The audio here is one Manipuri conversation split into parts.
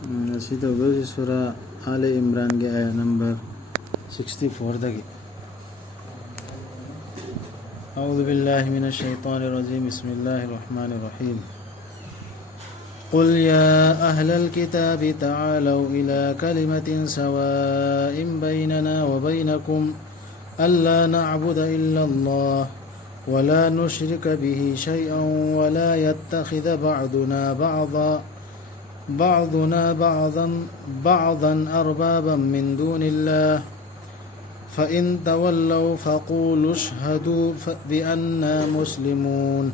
Nasi surah Ali Imran ke ayat number 64 tadi. أعوذ بالله من الشيطان الرجيم بسم الله الرحمن الرحيم قل يا أهل الكتاب تعالوا إلى كلمة سواء بيننا وبينكم ألا نعبد إلا الله ولا نشرك به شيئا ولا يتخذ بعضا أربابا من دون الله فإن تولوا فقولوا اشهدوا بأننا مسلمون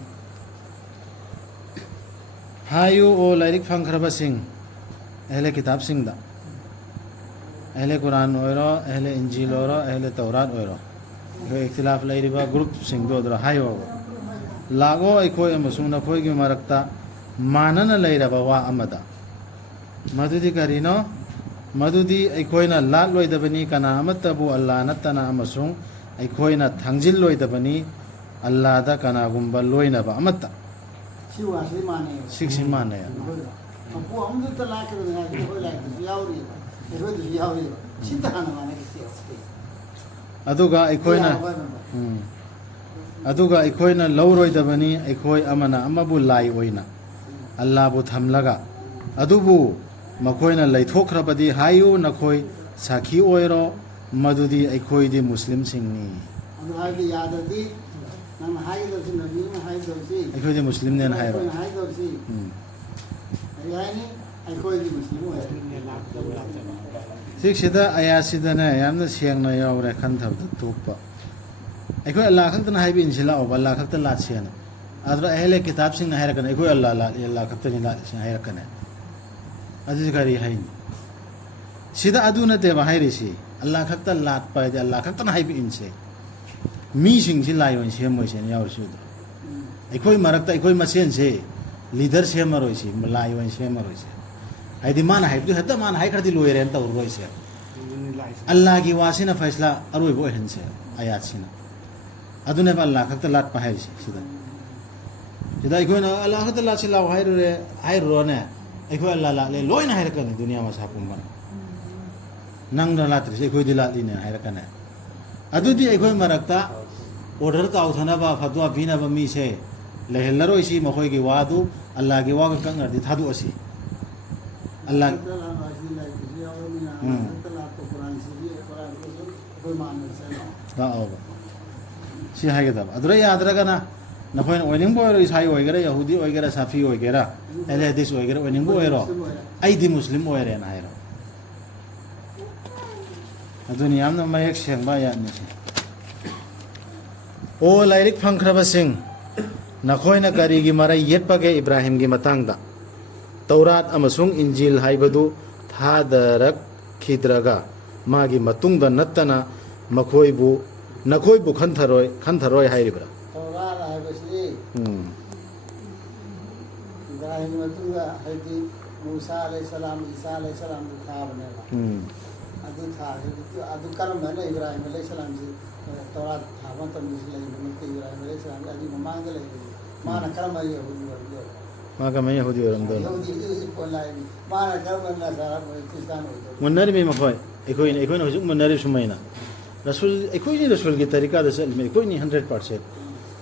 Hayu ओ लाइक फंखरबा सिंह अहले किताब सिंह दा अहले कुरान ओरो अहले इंजील ओरो अहले तौरात ओरो इख्तिलाफ लाइरिबा ग्रुप सिंह दो हायु लागो अखोय अमसुंग नखोय गी मरक्ता मानन लाइरबा वा अमदा मदुदी करिनो मदुदी अखोयना लाट लोइदबनी कना अमतबु अल्लाह नतना अमसुंग अखोयना थांजिल लोइदबनी अल्लाह दा कना गुंबा लोइनबा अमता सिक्स माने अदुगा अखोयना लौरोइदबनी अखोय अमना अमबु लाई ओइना अल्लाह बु थमलगा अदुबु मखोयना लैथोखरबदी हायु नखोय साखी ओइरो मदुदी अखोयदी मुस्लिम सिंगनी अखोयदी मुस्लिम ने हायरो सिक्सिदा आयासिदने यामना सेंगना यावरे खनथब तुपा अखोय अल्लाह खक्तना हायबि इनसिला ओ अल्लाह खक्ता लाछियना आद्रा अहले किताब सिंग हायरकने अखोय अल्लाह खक्ता नि लाछियना हायरकने अजिगरी हाइन सिदा अदुनते बाहायरिसि अल्लाह खक्ता लाट पायदे अल्लाह खक्तना हायबि इनसे मी सिंगसि लायोन सेमोइसे यावरसुद अखोय मरक्ता अखोय मसेनसे लीडर सेमरोइसि लायोन सेमरोइसे हायदि मान हायबदु हत्ता मान हायखरदि लोयरेन तौरोइसे अल्लाह की वासिना फैसला अरोइबो हेनसे आयातसिना अदुने अल्लाह खक्ता लाट पाहायरिसि सिदा अखोयना अल्लाह खक्ता लाटसि लाव हायरोने अखोय अल्लाह लाले लोयना हायरकने दुनिया मा सापुमबन नंगना लात्रिसे अखोयदि लाटलिने हायरकने अदुदि अखोय मरक्ता ऑर्डर काउथनबा फतवा पिनबा मीसे लेहलरोइसि मखोयगी वादु अल्लाह की वाग कंगरदि थादुअसि अल्लाह सि हायगदब अदुरा याद्रगना नखोयन ओइनिंगबो ओइरो इसाई ओइगेरा यहूदी ओइगेरा साफी ओइगेरा एले हदीस ओइगेरा ओइनिंगबो ओइरो आइदि मुस्लिम ओइरेन हायरो अदुनि यामना मयक सेंबा यानसे ओ लाइरिक फंखरबा सिंह नखोयना करिगी मराय येटपगे इब्राहिम की मतंगदा तौरात अमसुंग इंजील हाइबदु थादरक खिद्रगा मागी मतुंगदा नत्तना मखोयबु नखोयबु खंथरोय हाइरिब्रा तौरात हाइबसि इब्राहिम मतुंगा हाइदि मूसा अलैहिस्सलाम ईसा अलैहिस्सलाम दु थाबनेला अदु करमना इब्राहिम अलैहिस्सलाम जी तौरात थाबन तमजिस लैबन के इब्राहिम अलैहिस्सलाम अदि ममांग लै माना करम यहूदी वरदो मागा मैं यहूदी वरमदो यहूदी कोलाई माना करम नसारा क्रिस्तान वरदो मुन्नरी में मखोय एखोयन हुजुक मुन्नरी सुमैना रसूल एखोयनी रसूल की तरीका दस में एखोयनी 100%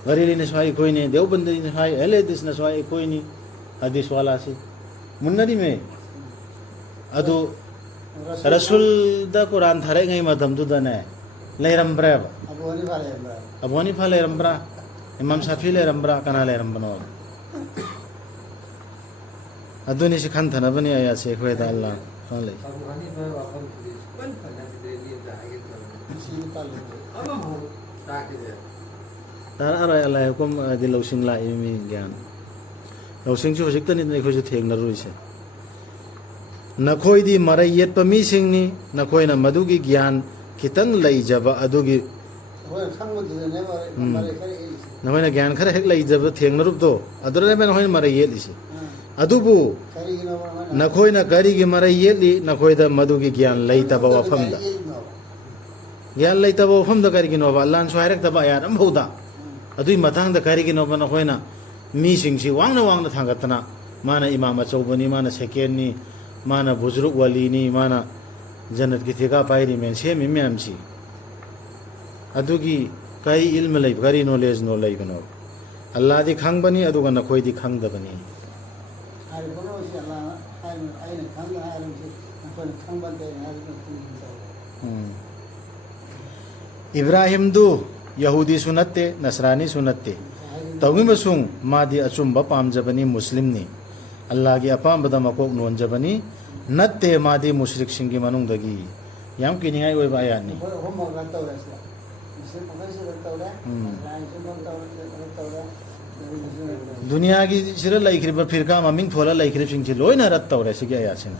गरीली ने सहाय एखोयनी देवबंदी ने सहाय एले दिस ने सहाय एखोयनी हदीस वाला से मुन्नरी में अदो रसूल दा कुरान थारे गई मदम दुदने लेरम्ब्रा अबू हनीफा लेरम्ब्रा इमाम शाफी लेरम्ब्रा कना लेरम्बनो अदुनि से खनथना बनि आया से खोयदा अल्लाह ले तार अराय अल्लाह हुकुम दि लौसिंग ला इमी ज्ञान लौसिंग जो हजिकतनि ने खोज थेंगना रुइसे नखोयदी मराय येटप मीसिंगनी नखोयना मदुगी ज्ञान खितंग लैजबा अदुगी नखोयना ज्ञान खरे हेक लैजबा थेंगनरुपदो अदुरने बे नखोयना मराय येलिसि अदुबु नखोयना करिगी मराय येली नखोयदा मदुगी ज्ञान लैतबा वफमदा ज्ञान लैतबा वफमदा करिगिनो अल्लाह सु हायरक्तबा यार अमबौदा अदुई मथांगदा करिगिनो नखोयना मीसिंगसि वांगना थांगतना माना इमाम अचौबनी माना सेकेंडनी माना बुजुर्ग वाली नी माना जन्नत की ठेका पायरी में से मैम सी अदुगी कई इल्म लई करी नॉलेज नो लई बनो अल्लाह दी खंग बनी अदुगा नखोई दी खंग द बनी hari bono si Allah ai na khang ai na si na khang ban de na Ibrahim दु यहूदी सुनते नसरानी सुनते तौगी मसुंग मादी अचुंबा पामजबनी मुस्लिम नि अल्लाह की अपामबदा मकोक नोंजबनी नत्ते मादी मुशरिक सिंगी मनुंगदगी याम किनिंगाई ओइबा आयातनी ho mo ga taw ra sa se ko ga se ga taw ra rai se mo taw ra दुनिया की सिर लईखरिब फिरका ममिंग थोला लईखरिब सिंग छि लोय न रत तौरे सिगे आयासिन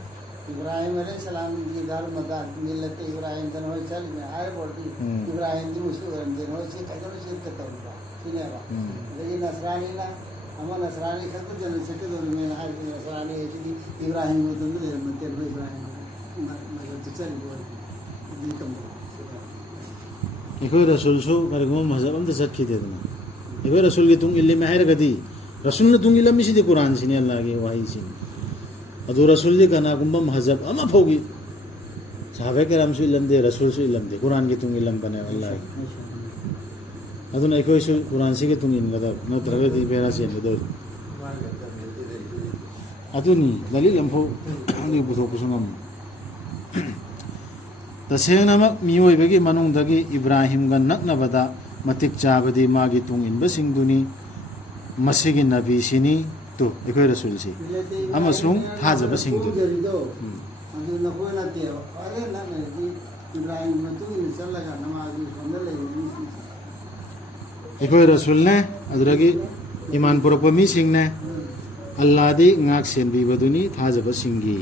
इब्राहिम अलैहिस्सलाम की धर्म दा मिलत इब्राहिम तन होय चल में आए बोलती इब्राहिम जी मुस्लिम दिन होय से कदर से करता सीने बा लेकिन नसरानी ना हम नसरानी खत जन से के दो में हाल नसरानी है कि इब्राहिम तो मिले मते इब्राहिम मतलब तो चल बोल दी कम इको रसूल सो करगो मजहब हम तसत खि देना इको रसूल की तुम इल्ली में है गदी रसूल ने तुम इल्म मिसी दे कुरान सिने अल्लाह के वही सिन अदो रसूल दी कना गुम मजहब अमा फोगी साहबे करम सु इल्म दे रसूल सु इल्म दे कुरान की तुम इल्म बने अल्लाह अदो इको सु कुरान से के तुम इन गदा नो तरगे दी बेरा से दो अदो नि दलील हम फो नि बुथो कुसुंगम तसेनमक मियोइबगी मनुंगदगी इब्राहिम ग नकनबदा मतिक चाबदी मागी तुंग इनबसिंगदुनी मसिगी नबी सिनी तो एकोय रसूल सी अमसुंग थाजबसिंगदु अदु नखोना ते अरे ना ने इब्राहिम मतु चलगा नमाजी हमले ले एकोय रसूल ने अदरगी ईमान पुरप मी सिंग ने अल्लाह दी ngak sen bi baduni थाजबसिंगी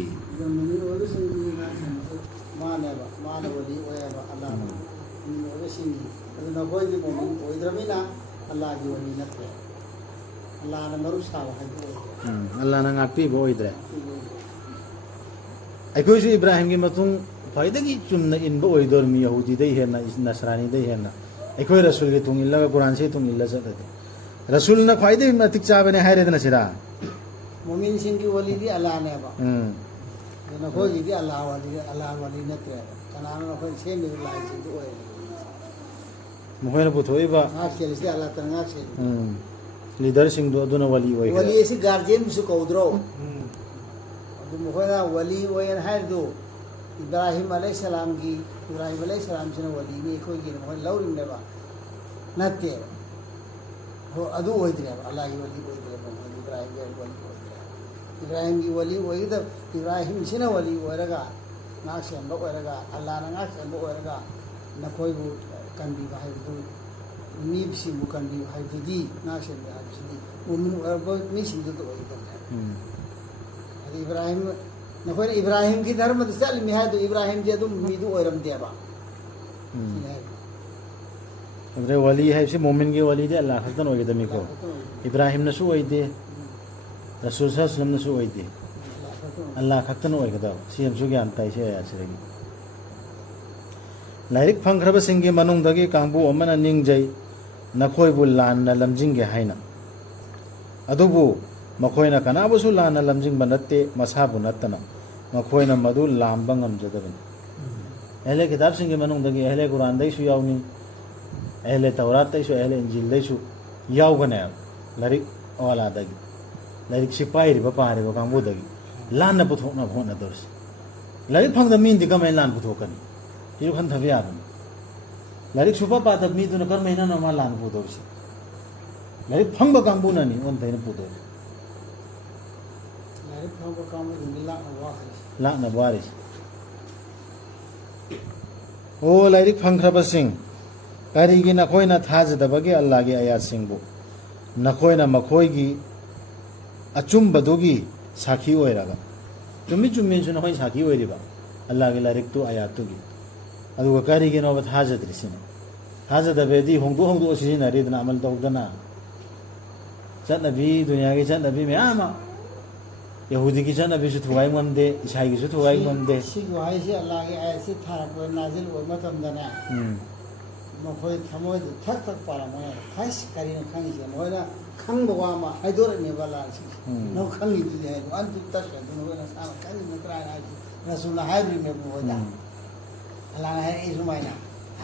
माने वली ओया अल्लाह नि ओवे सिंगी अदु नखोय दि मोमिन ओइद्रमिना अल्लाह दी वली नत्रे अल्लाह ने मरु साव है अल्लाह ने ngakpi bo oidre एकोय सु इब्राहिम की मतुंग फायदगी चुमना इनबो ओइदोर मी यहूदी दे हेना नसरानी दे हेना एकोय रसूल के तुंग इल्ला कुरान से तुंग इल्ला सदते रसूल ने फायदे मतिक चाबने हायरे दना सिरा मोमिन सिंगी वली दी अल्लाह ने बा ना हो जी दी अल्लाह वाली नत्रे कनान को से नि लाई से ओय मोहन पुथोइबा आ खेल से अल्लाह तना से लीडर सिंग दो दुना वली ओइ वली से गार्जियन सु कौद्रो अदु मोहना वली ओयन हाय दो इब्राहिम अलैहिस्सलाम की इब्राहिम अलैहिस्सलाम से वली ने कोई के मोहन लौरिन ने बा नत्ते हो अदु ओइद्रे अल्लाह की वली ओइद्रे मोहन इब्राहिम के वली इब्राहिम की वली वही तो इब्राहिम सिना वली ओरगा ना सेंबा ओरगा अल्लाह ना सेंबा ओरगा नखोय बु कंदी बाय दु मीबसी बु कंदी बाय दी ना सेंबा हाबसी मुमिन ओरबो मी सिंदु तो वही तो इब्राहिम नखोय इब्राहिम की धर्म तो चल मी है तो इब्राहिम जे तुम मी दु ओरम देबा अरे वली है से मोमिन के वली दे अल्लाह खतन होगे तमी को इब्राहिम नसु ओइ दे रसूल सल्लल्लाहु अलैहि वसल्लम ने अल्लाह खतन ओइगदा सीएम सु ज्ञान ताइ से आछरेगी लाइरिक फंखरब सिंगे मनुंगदगी कांगबु अमना निंगजै नखोयबु लानना लमजिंगे हाइना अदुबु मखोयना कनाबुसु लानना लमजिंग बनत्ते मसाबु नत्तना मखोयना मदु लामबा ngamjadabani अहले किताब सिंगे मनुंगदगी अहले कुरान दैसु यावनी अहले तौरात दैसु अहले इंजील दैसु यावगने लाइरिक औलादगी लाइक सिपाही रिबा पारे बा कांगबुदगी लानना पुथोकना भोना दर्स लाइक फंगदा मीन दि कमेन लान पुथोकनी यो खन थबे आदम लाइक सुपा पात मी दुन कर महीना न मा लान पुथोस लाइक फंग कांगबुना नि ओन थैन पुथो लाइक फंग कांगबु दिला वाह लान वारिस ओ लाइक फंगखरब सिंग कारिगी नखोयना थाजदबगे अल्लाह के आयात सिंगबु नखोयना मखोयगी अचुम्बदुगी साखी ओइरागा चुम्मी चुम्मी सुन होय साखी ओइरिबा अल्लाह के लारिक तो आयात तुगी अदुगा कारिगे नो थाजद्रिसिन थाजदबेदी होंदो होंदो सिजिना रेदना अमल तौदना चतनबी दुनिया की चतनबी में आमा यहूदी की चतनबी सु थुगाई मंदे ईसाई की सु थुगाई मंदे सिगु हाय से अल्लाह के आयत से थारक नाजिल ओइ मतमदना मखोय थमोय थक थक पारा मोय खास करिन खानि से मोयना ꯈꯪꯕ ꯋꯥ ꯑꯃ ꯍꯥꯏꯗꯣꯔꯛꯅꯦꯕ ꯑꯜꯂꯥꯍꯁꯤ ꯅꯪ ꯈꯪꯉꯤꯗꯨꯗꯤ ꯍꯥꯏꯗꯣ ꯑꯟꯇꯨ ꯇꯁꯍꯗꯨ ꯅꯈꯣꯏꯅ ꯅꯁꯥꯅ ꯈꯪꯉꯤ ꯅꯠꯇ꯭ꯔꯥ ꯍꯥꯏꯗꯨ ꯔꯁꯨꯜꯅ ꯍꯥꯏꯕꯅꯦꯕ ꯃꯈꯣꯏꯗ ꯑꯜꯂꯥꯍꯅ ꯍꯥꯏꯔꯛꯏ ꯁꯨꯃꯥꯏꯅ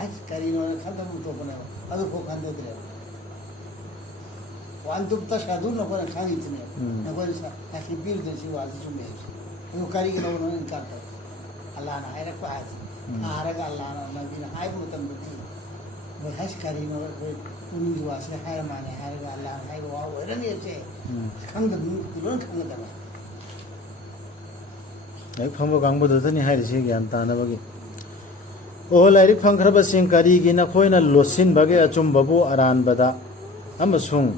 ꯑꯁ ꯀꯔꯤꯅꯣꯅ ꯈꯟꯗꯕ ꯊꯣꯛꯄꯅꯦꯕ ꯑꯗꯨꯐꯥꯎ ꯈꯟꯗꯗ꯭ꯔꯦꯕ ꯑꯟꯇꯨꯝ ꯇꯁꯍꯗꯨ ꯅꯈꯣꯏꯅ ꯈꯪꯉꯤꯗꯨꯅꯦꯕ ꯅꯈꯣꯏꯅ ꯁꯥꯈꯤ ꯄꯤꯔꯤꯗꯨꯅ ꯁꯤ ꯋꯥꯁꯤ ꯆꯨꯝꯃꯦ ꯍꯥꯏꯕꯁꯤ ꯑꯗꯨ ꯀꯔꯤꯒꯤꯅꯣ ꯅꯪ ꯏꯟꯀꯥꯔ ꯇꯧ ꯑꯜꯂꯥꯍꯅ ꯍꯥꯏꯔꯛꯄ ꯍꯥꯏꯁꯤ ꯊꯥꯔꯒ ꯑꯜꯂꯥꯍꯅ ꯅꯕꯤꯅ ꯍꯥꯏꯕ ꯃꯇꯝꯗꯗꯤ ꯃꯣꯏ ꯍꯥꯏꯁꯤ ꯀꯔꯤꯅꯣ ꯑꯩꯈꯣꯏ ꯄꯨꯛꯅꯤꯡꯒꯤ ꯋꯥꯁꯤ ꯍꯥꯏꯔ ꯃꯥꯅꯦ ꯍꯥꯏꯔꯒ ꯑꯜꯂꯥꯍꯅ ꯍꯥꯏꯕ ꯋꯥ ꯑꯣꯏꯔꯅꯦꯕꯁꯦ ꯈꯪꯗꯕ ꯃꯤꯗꯤ ꯂꯣꯏꯅ ꯈꯪꯒꯗꯕ ꯂꯥꯏꯔꯤꯛ ꯐꯪꯕ ꯀꯥꯡꯕꯨꯗꯨꯗꯅꯤ ꯍꯥꯏꯔꯤꯁꯤ ꯒ꯭ꯌꯥꯟ ꯇꯥꯅꯕꯒꯤ ꯑꯣ ꯂꯥꯏꯔꯤꯛ ꯐꯪꯈ꯭ꯔꯕꯁꯤꯡ ꯀꯔꯤꯒꯤ ꯅꯈꯣꯏꯅ ꯂꯣꯠꯁꯤꯟꯕꯒꯦ ꯑꯆꯨꯝꯕꯕꯨ ꯑꯔꯥꯟꯕꯗ ꯑꯃꯁꯨꯡ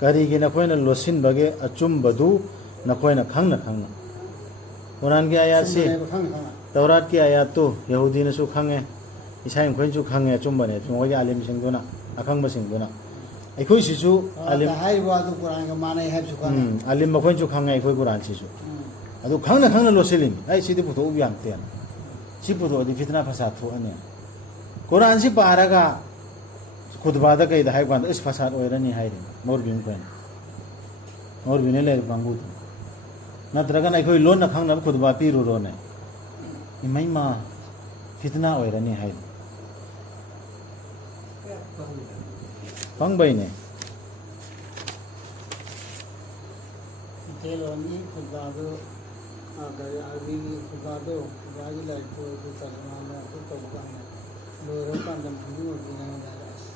ꯀꯔꯤꯒꯤ ꯅꯈꯣꯏꯅ ꯂꯣꯠꯁꯤꯟꯕꯒꯦ ꯑꯆꯨꯝꯕꯗꯨ ꯅꯈꯣꯏꯅ ꯈꯪꯅ ꯈꯪꯅ ꯀꯨꯔꯥꯟꯒꯤ ꯑꯥꯌꯥꯠꯁꯤ ꯇꯧꯔꯥꯠꯀꯤ ꯑꯥꯌꯥꯠꯇꯨ ꯌꯍꯨꯗꯤꯅꯁꯨ ꯈꯪꯉꯦ ꯏꯁꯥ ꯃꯈꯣꯏꯅꯁꯨ ꯈꯪꯉꯦ ꯑꯆꯨꯝꯕꯅꯦ ꯃꯈꯣꯏꯒꯤ ꯑꯥꯂꯤꯝꯁꯤꯡꯗꯨꯅ ꯑꯈꯪꯕꯁꯤꯡꯗꯨꯅ ꯑꯩꯈꯣꯏꯁꯤꯁꯨ ꯍꯥꯏꯔꯤꯕ ꯋꯥꯗꯨ ꯀꯨꯔꯥꯟꯒ ꯃꯥꯟꯅꯩ ꯍꯥꯏꯕꯁꯨ ꯈꯪꯉꯦ ꯑꯥꯂꯤꯝ ꯃꯈꯣꯏꯅꯁꯨ ꯈꯪꯉꯦ ꯑꯩꯈꯣꯏ ꯀꯨꯔꯥꯟꯁꯤꯁꯨ ꯑꯗꯨ ꯈꯪꯅ ꯈꯪꯅ ꯂꯣꯠꯁꯤꯜꯂꯤꯅꯤ ꯑꯩ ꯁꯤꯗꯤ ꯄꯨꯊꯣꯛꯎꯕ ꯌꯥꯝꯇꯦꯅ ꯁꯤ ꯄꯨꯊꯣꯛꯑꯗꯤ ꯐꯤꯇꯅꯥ ꯐꯁꯥꯗ ꯊꯣꯛꯑꯅꯤ ꯀꯨꯔꯥꯟꯁꯤ ꯄꯥꯔꯒ ꯈꯨꯠꯕꯥꯗ ꯀꯩꯗ ꯍꯥꯏꯕ ꯀꯥꯟꯗ ꯏꯁ ꯐꯁꯥꯗ ꯑꯣꯏꯔꯅꯤ ꯍꯥꯏꯔꯤꯅꯤ ꯃꯧꯔꯕꯤ ꯃꯈꯣꯏꯅ ꯃꯧꯔꯕꯤꯅ ꯂꯩꯔꯤꯕ ꯀꯥꯡꯕꯨꯗꯨ ꯅꯠꯇ꯭ꯔꯒꯅ ꯑꯩꯈꯣꯏ ꯂꯣꯟꯅ ꯈꯪꯅꯕ ꯈꯨꯠꯕꯥ ꯄꯤꯔꯨꯔꯣꯅꯦ ꯏꯃꯩꯃ ꯐꯤꯇꯅꯥ ꯑꯣꯏꯔꯅꯤ ꯍꯥꯏꯔꯤ ꯐꯪꯕꯩꯅꯦ ꯏꯇꯦꯂꯣꯟꯒꯤ ꯈꯨꯠꯕꯥꯗꯨ ꯀꯔꯤ ꯑꯥꯔꯕꯤꯒꯤ ꯈꯨꯠꯕꯥꯗꯨ ꯈꯨꯠꯕꯥꯒꯤ ꯂꯥꯏꯔꯤꯛꯇꯨ ꯑꯗꯨ ꯇꯔꯖꯃꯥꯅ ꯑꯗꯨ ꯇꯧꯕ ꯀꯥꯟꯗ ꯂꯣꯏꯔꯀꯥꯟꯗ ꯈꯪꯗꯤꯡꯉꯛꯇꯤ ꯅꯉꯣꯟꯗ ꯑꯁ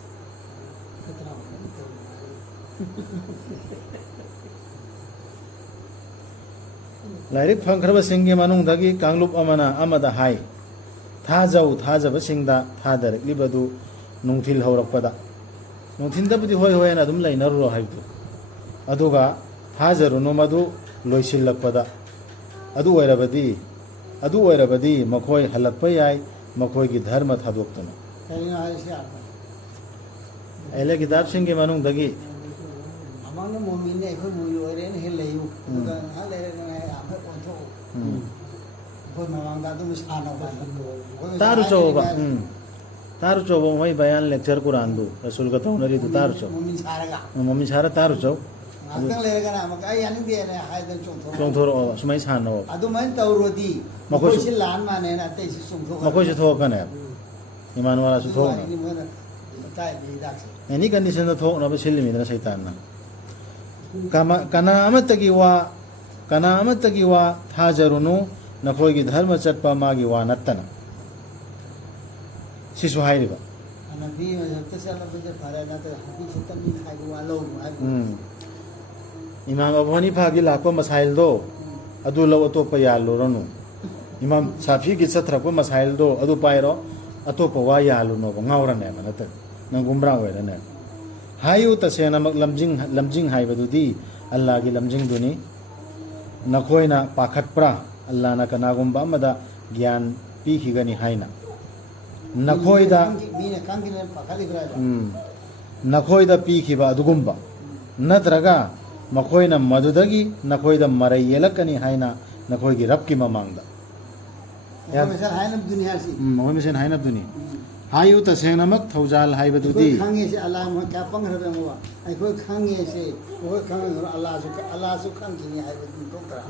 ꯐꯤꯇꯅꯥ ꯑꯣꯏꯔꯅꯤ ꯇꯧꯕ ꯂꯥꯏꯔꯤꯛ ꯐꯪꯈ꯭ꯔꯕꯁꯤꯡꯒꯤ ꯃꯅꯨꯡꯗꯒꯤ ꯀꯥꯡꯂꯨꯞ ꯑꯃꯅ ꯑꯃꯗ ꯍꯥꯏ ꯊꯥꯖꯧ ꯊꯥꯖꯕꯁꯤꯡꯗ ꯊꯥꯗꯔꯛꯂꯤꯕꯗꯨ ꯅꯨꯡꯊꯤꯜ ꯍꯧꯔꯛꯄꯗ ꯅꯨꯡꯊꯤꯟꯗꯕꯨꯗꯤ ꯍꯣꯏ ꯍꯣꯏꯅ ꯑꯗꯨꯝ ꯂꯩꯅꯔꯨꯔꯣ ꯍꯥꯏꯕꯗꯨ ꯑꯗꯨꯒ ꯊꯥꯖꯔꯨꯅꯨ ꯃꯗꯨ ꯂꯣꯏꯁꯤꯜꯂꯛꯄꯗ ꯑꯗꯨ ꯑꯣꯏꯔꯕꯗꯤ ꯃꯈꯣꯏ ꯍꯜꯂꯛꯄ ꯌꯥꯏ ꯃꯈꯣꯏꯒꯤ ꯙꯔꯃ ꯊꯥꯗꯣꯛꯇꯨꯅ ꯀꯔꯤꯅꯣ ꯍꯥꯏꯁꯤ ꯑꯥꯔꯊ ꯑꯍꯂꯦ ꯀꯤꯇꯥꯕꯁꯤꯡꯒꯤ ꯃꯅꯨꯡꯗꯒꯤ ꯑꯃꯥꯡꯅ ꯃꯣꯃꯤꯟꯅ ꯑꯩꯈꯣꯏ ꯃꯨꯔꯤ ꯑꯣꯏꯔꯦꯅ ꯍꯦꯛ ꯂꯩꯌꯨ ꯑꯗꯨꯒ ꯉꯥꯏꯍꯥꯛ ꯂꯩꯔꯒ ꯑꯃꯨꯛ ꯑꯣꯟꯊꯣꯛꯎ ꯑꯩꯈꯣꯏ ꯃꯃꯥꯡꯗ ꯑꯗꯨꯝ ꯁꯥꯟꯅꯕ तारु चौबा तारु चौबा वही बयान लेक्चर कुरान दो रसूल का तौनरी तो तारु चौ मम्मी सारगा मम्मी सारा तारु चौ ngakang leragana amaka ay yaning di na haydan chongthoro चौथोर सुमाई सानो adu main tawrodi makoi si lan mane na te si chongthoro मकोई से थोक कने ईमान वाला से थोक ni mo na tai di dak any condition तो थोक ना बसिल मिदना शैतान ना कना अमतगी वा थाजरुनु नखोई धर्म चटपा मागी वा नत्तना Sissu हाइरिबा anabi ma jatta sala bide phara na te habi chitam ni khai wa lo ma इमाम अबू हनीफा की लाको मसाइल दो अदु लो अतोप यालो रनु इमाम शाफी की सत्रको मसाइल दो अदु पाइरो अतोप वा यालो नो ngaurane मनत नंग गुमरा ओइरने हायु तसेना मक लमजिंग हाइबदुदी अल्लाह की लमजिंग दुनी नखोइना पाखतप्रा अल्लाह ना कनागुम्बा अमदा ज्ञान पीखिगनी हाइना नखोइदा मीने कांगिने पाखली ब्रा नखोइदा पीखिबा अदुगुम्बा नत्रगा मखोइना मधुदगी नखोइदा मरै येलकनी हाइना नखोइगी रबकी ममांगदा या मिसाल हाइना दुनिया सी मोय मिसन हाइना दुनी हायु तसेंगनमक थौजाल हाइबदुदी खांगे से अल्लाह म क्या पंगरबे मोवा आई कोई खांगे से कोई खांगे अल्लाह सु खांगिनी हाइबदु तोकरा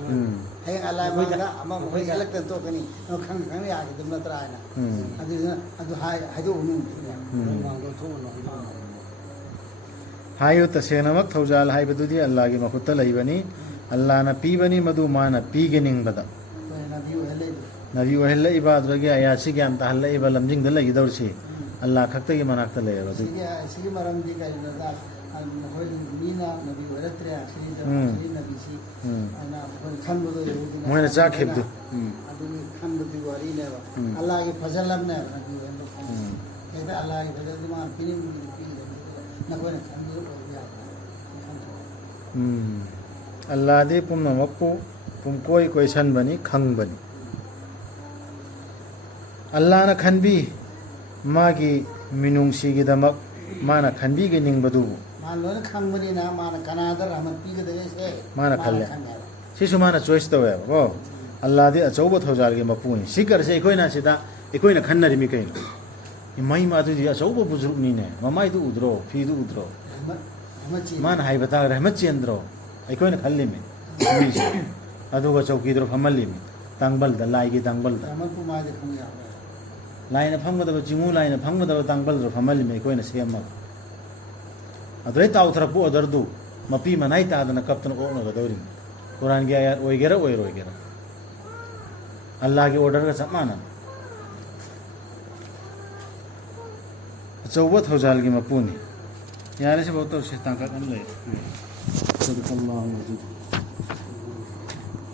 hay अल्लाह मगा अमा मोय अलग त तोकनी खांग खांग या के नत्रा हाइना अदु हाइदो उनु मांगो थोनो हायु तसेंगनमक थौजाल हाइबदुदी अल्लाह की मखुत्ता लैबनी अल्लाह ना पीबनी मधु माना पीगेनिंगबदा नबी वहल्ला इबादरगे आयासी ज्ञान तहल्ला इबा लमजिंग दल गिदौरसी अल्लाह खक्ता की मनाक्ता ले बदु सिगी मरम दी का नदा होय मीना नबी वरत्रे आखिरी नबी सी ana khan bodo yehudi Moyna चा खेबदु adu khan bodo wari ne Allah ki fazalam ne nabी वहल्ला कहते Allah की फजल मा पिनिम पी ना कोई khan bodo ko दिया अल्लाह दे पुम नमकपु पुम कोई सन बनी खंग बनी अल्लाह ना खनबी मागी मिनुंगसी की दमक माना खनबी के निंगबदु मान लो खंग बनी ना मान कनादर रहमत पी के दगे से माना खल्ले सिसु माना चॉइस तवे को अल्लाह दे अचौबो थौजाल के मपुनी सिकर से कोइना सिदा एकोइना खन्नरि मि कइनो इमाई मादु दि अचौबो बुजुर्ग नि ने ममाई दु उद्रो फी दु उद्रो मान हाइबा ताग रहमत चेंद्रो अखोन खल्ली में मीसे अदुगा चौकीद्रो फमल्ली में तांगबल द लाई की तांगबल द अमन कुमार दे खंग या लाइन फमगदब चिमू लाइन फमगदब तांगबल द्रो फमल्ली में अखोन सेम अदुई ताउथरपु अदरदु मपी मनाई तादन कप्तन ओनगदौरी कुरान की आयत ओइगेरा ओइरोइगेरा अल्लाह के ऑर्डर का सम्माना चौबत हौजाल की मपूनी यार से बहुत तो शेतां का कम ले